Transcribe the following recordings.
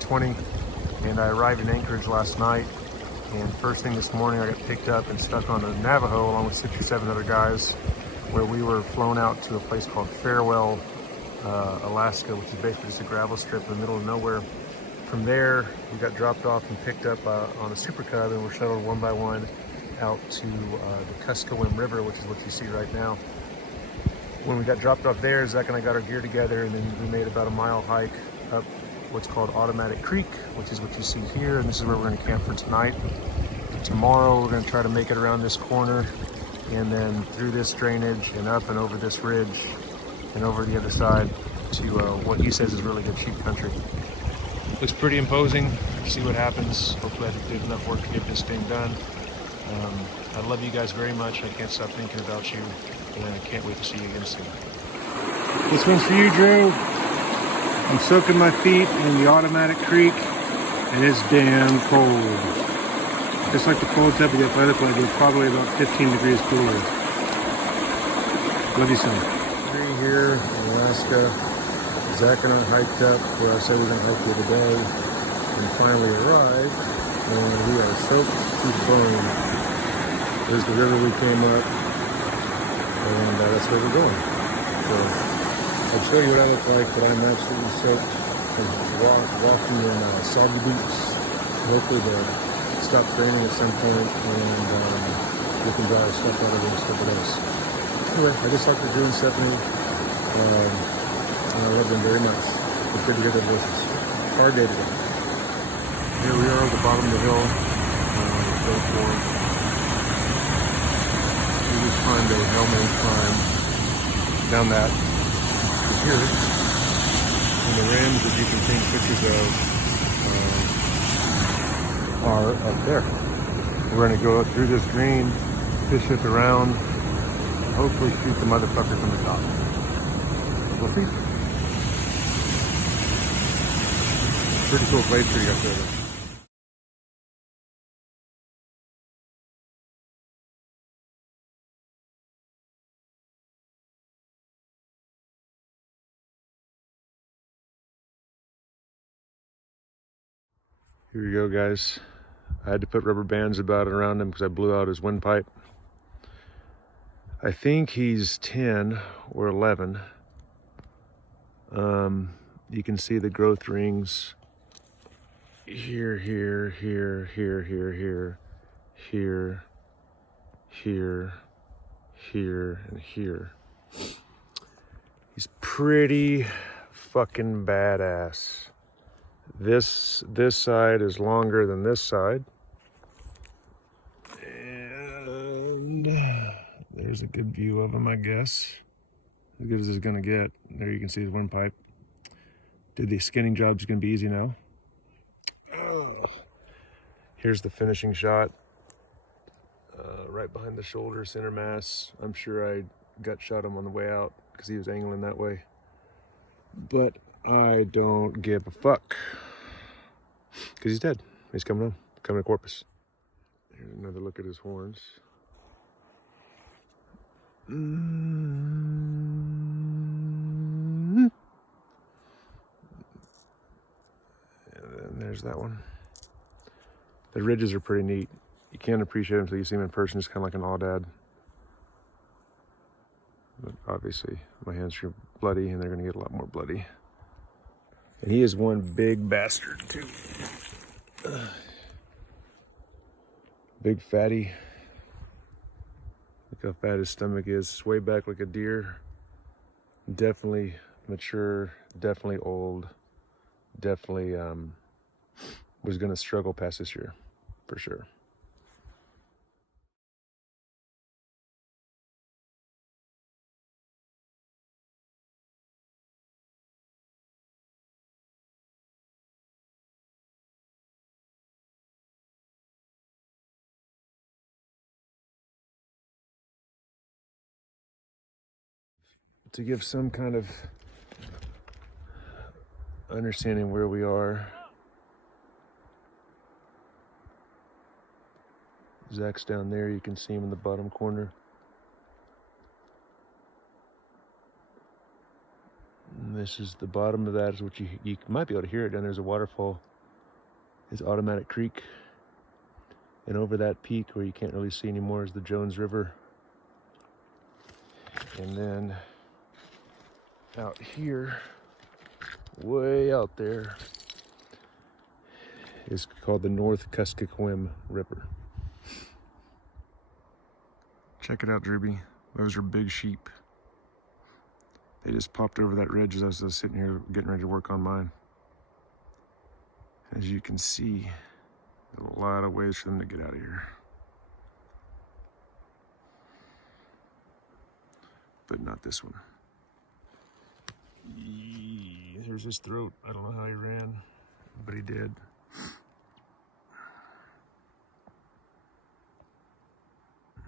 2020, and I arrived in Anchorage last night. And first thing this morning, I got picked up and stuck on a Navajo along with 6 or 7 other guys, where we were flown out to a place called Farewell, Alaska, which is basically just a gravel strip in the middle of nowhere. From there, we got dropped off and picked up on a Super Cub, and we're shuttled one by one out to the Kuskokwim River, which is what you see right now. When we got dropped off there, Zach and I got our gear together, and then we made about a mile hike up what's called Automatic Creek, which is what you see here, and this is where we're going to camp for tonight. Tomorrow, we're going to try to make it around this corner, and then through this drainage, and up and over this ridge, and over the other side to what he says is really good sheep country. Looks pretty imposing. See what happens. Hopefully I did enough work to get this thing done. I love you guys very much. I can't stop thinking about you, and I can't wait to see you again soon. This one's for you, Drew. I'm soaking my feet in the Automatic Creek, and it's damn cold. Just like the cold tub we get by the plug, it's probably about 15 degrees cooler. Love you soon. We're here in Alaska. Zach and I hiked up where I said we were going to hike the other day, and finally arrived, and we are soaked to the bone. There's the river we came up, and that's where we're going. So I'll show you what I look like, but I'm absolutely soaked from walking in soggy boots. Hopefully they'll stop raining at some point, and we can dry our stuff out of it and stuff like this. Anyway, I just talked to Drew and Stephanie. I love them very much. It's good to hear their voices. Hard day today. Here we are at the bottom of the hill. We just climbed a Hellman's climb down that to here. And the rims that you can take pictures of are up there. We're going to go through this drain, fish it around, hopefully shoot the motherfucker from the top. We'll see. Pretty cool place for you guys there. Here you go, guys. I had to put rubber bands about it around him because I blew out his windpipe. I think he's 10 or 11. You can see the growth rings here, here, here, here, here, here, here, here, here, and here. He's pretty fucking badass. This side is longer than this side. And there's a good view of him, I guess. As good as it's gonna get. There you can see his windpipe. Dude, the skinning job's gonna be easy now. Here's the finishing shot. Right behind the shoulder, center mass. I'm sure I gut shot him on the way out because he was angling that way. But I don't give a fuck. Because he's dead. He's coming home. Coming to Corpus. Here's another look at his horns. And then there's that one. The ridges are pretty neat. You can't appreciate them until you see them in person. It's kind of like an aoudad. But obviously, my hands are bloody, and they're going to get a lot more bloody. And he is one big bastard, too. Big fatty. Look how fat his stomach is. Sway back like a deer. Definitely mature. Definitely old. Definitely was going to struggle past this year, for sure. To give some kind of understanding where we are, Zach's down there. You can see him in the bottom corner. And this is the bottom of that, is what you might be able to hear it down there's a waterfall. is Automatic Creek. And over that peak where you can't really see anymore is the Jones River. And then out here, way out there, is called the North Kuskokwim River. Check it out, Drewby. Those are big sheep. They just popped over that ridge as I was sitting here getting ready to work on mine. As you can see, there's a lot of ways for them to get out of here. But not this one. There's his throat. I don't know how he ran, but he did.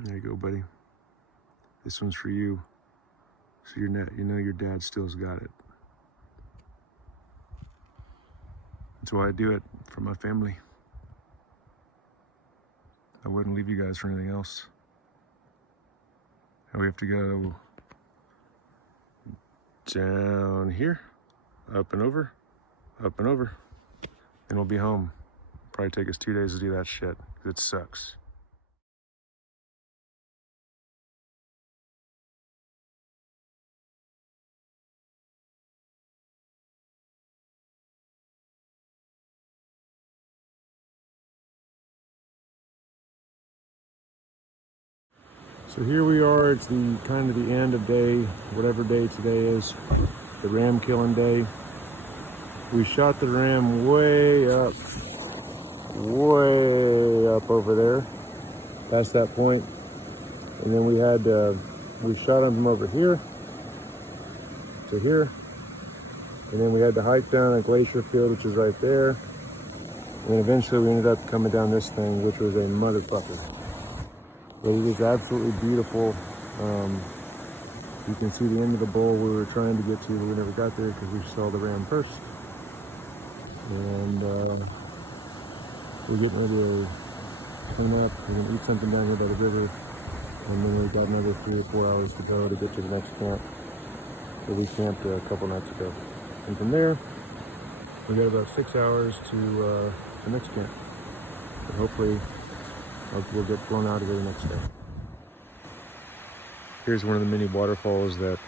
There you go, buddy. This one's for you. So you know your dad still's got it. That's why I do it, for my family. I wouldn't leave you guys for anything else. And we have to go down here, up and over, up and over, and we'll be home. Probably take us 2 days to do that shit, 'cause it sucks. So here we are, it's the kind of the end of day, whatever day today is, the ram killing day. We shot the ram way up over there, past that point. And then we shot him from over here to here. And then we had to hike down a glacier field, which is right there. And then eventually we ended up coming down this thing, which was a motherfucker. But it is absolutely beautiful. You can see the end of the bowl we were trying to get to, but we never got there because we saw the ram first. And we're getting ready to clean up. We're gonna eat something down here by the river. And then we've got another 3 or 4 hours to go to get to the next camp that we camped a couple nights ago. And from there, we got about 6 hours to the next camp. But hopefully, we'll get flown out of here the next day. Here's one of the many waterfalls that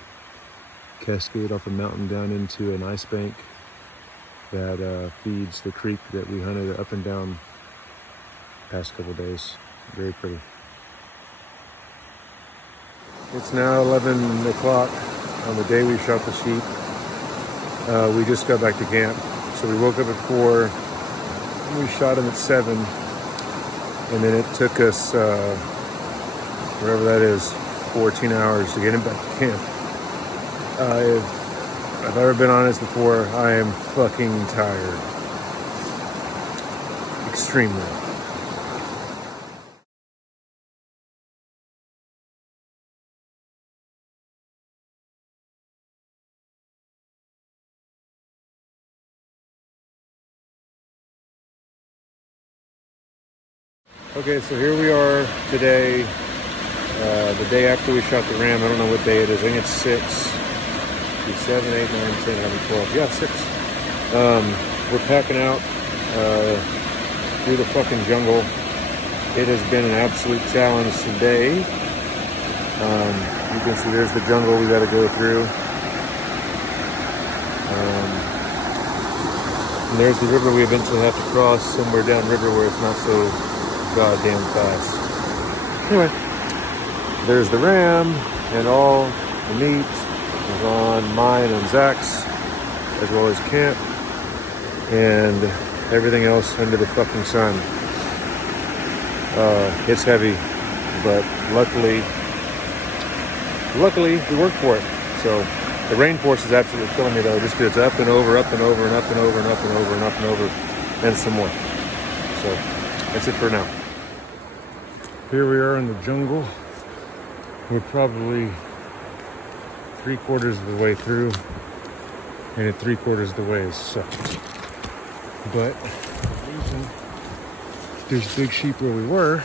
cascade off a mountain down into an ice bank that feeds the creek that we hunted up and down the past couple days. Very pretty. It's now 11 o'clock on the day we shot the sheep. We just got back to camp. So we woke up at 4, and we shot him at 7. And then it took us, wherever that is, 14 hours to get him back to camp. If I've ever been honest before, I am fucking tired. Extremely. Okay, so here we are today, the day after we shot the ram. I don't know what day it is. I think it's 6, 7, 8, 9, 10, 11, 12. Yeah, 6. We're packing out through the fucking jungle. It has been an absolute challenge today. You can see there's the jungle we got to go through. And there's the river we eventually have to cross somewhere downriver where it's not so goddamn fast. Anyway, there's the ram, and all the meat is on mine and Zach's, as well as camp, and everything else under the fucking sun. It's heavy, but luckily we worked for it. So the rainforest is absolutely killing me though, just because it's up and over, up and over, and up and over, and up and over, and up and over, and some more. So that's it for now. Here we are in the jungle. We're probably 3/4 of the way through, and at 3/4 of the way is sucked. But the reason there's big sheep where we were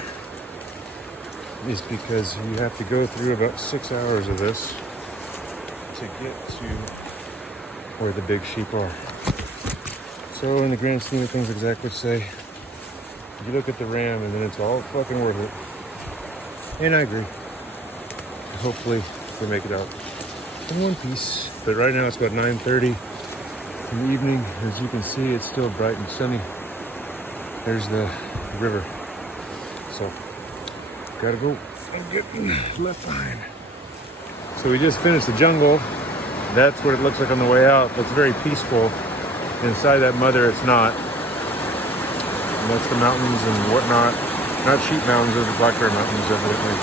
is because you have to go through about 6 hours of this to get to where the big sheep are. So in the grand scheme of things, exactly say You look at the RAM and then it's all fucking worth it. And I agree. Hopefully we make it out in one piece. But right now it's about 9:30 in the evening. As you can see, it's still bright and sunny. There's the river. So gotta go and get left behind. So we just finished the jungle. That's what it looks like on the way out. It's very peaceful. Inside that mother, it's not. And that's the mountains and whatnot. Not Sheep Mountains, those are Black Bear Mountains, evidently.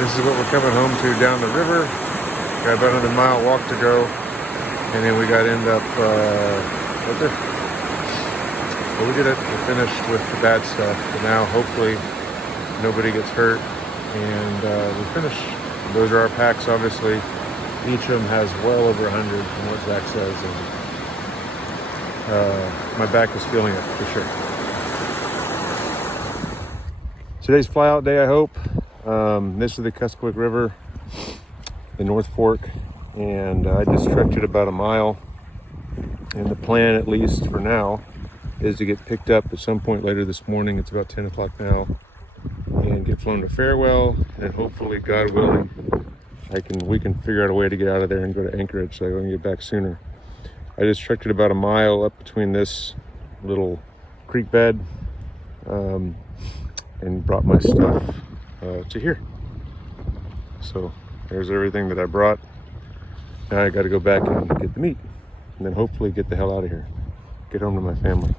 This is what we're coming home to down the river. Got about another mile walk to go. And then we got to end up right there. But we did it. We're finished with the bad stuff. But now, hopefully, nobody gets hurt. And we're finished. Those are our packs, obviously. Each of them has well over 100 from what Zach says. And my back is feeling it for sure. Today's fly out day, I hope. This is the Kuskokwik River, the North Fork, and I just trekked it about a mile. And the plan, at least for now, is to get picked up at some point later this morning. It's about 10 o'clock now, and get flown to Farewell, and hopefully, God willing, we can figure out a way to get out of there and go to Anchorage so I can get back sooner. I just trekked it about a mile up between this little creek bed and brought my stuff to here. So there's everything that I brought. Now I got to go back and get the meat and then hopefully get the hell out of here. Get home to my family.